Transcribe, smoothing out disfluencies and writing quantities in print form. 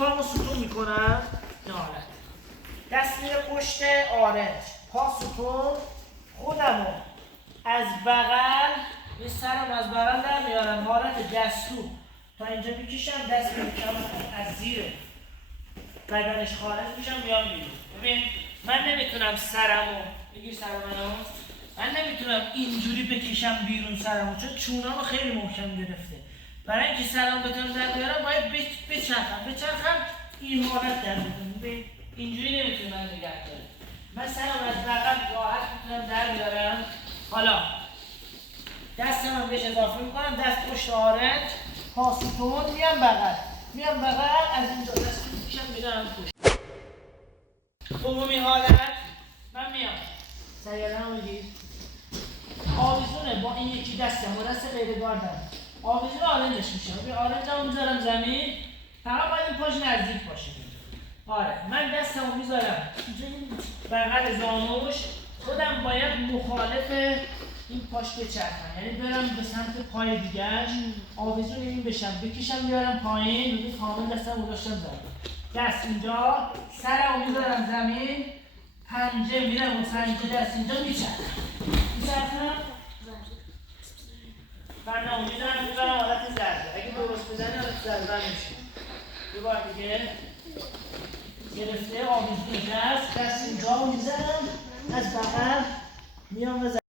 پامو ستون میکنم این حالت. دست میره پشت آرنج، پا ستون، خودمو از بغل به سرم از بغل در میارم، حالت دستو تا اینجا میکشم، دست میکشم از زیر بدنش خارج میشم میام بیرون. ببین من نمیتونم سرمو بگیر سر منو، من نمیتونم اینجوری بکشم بیرون سرمو چون چونامو خیلی محکم گرفته. برای اینکه سرم بتونم در بیارم باید بچرخم این حالت در بکنم. ببین اینجوری نمیتونم من نگه دارم. من سرم از بغل راحت میتونم در بیارم. حالا دستم هم بهش اضافه میکنم، دست پشت آرنج، پا ستون، میام بغل از اینجا دست میکشم میرم پشت. دومی حالت من میام سیاله هم بگیر آویزونه با این یکی دستم و دست غیر گاردم آویزون آرنجش میشم. ببین آرنج هم میذارم زمین، فقط باید این پاش نزدیک باشه. آره من دستمو میذارم اینجا این بغل زانوش، خودم باید مخالف این پاش بچرخم، یعنی برم به سمت پای دیگرش، آویزون این بشم بکشم بیارم پایین. ببین کامل دستم گذاشتم زمین، دست اینجا، سرمو میذارم زمین، پنجه میرم و پنجه دست اینجا میچرخم برنامه میذارم حالت ضربه. اگه درست بزنی حالت ضربه میشه. یه بار دیگه گرفته آویزون دست اینجا میزنم، از بغل میام و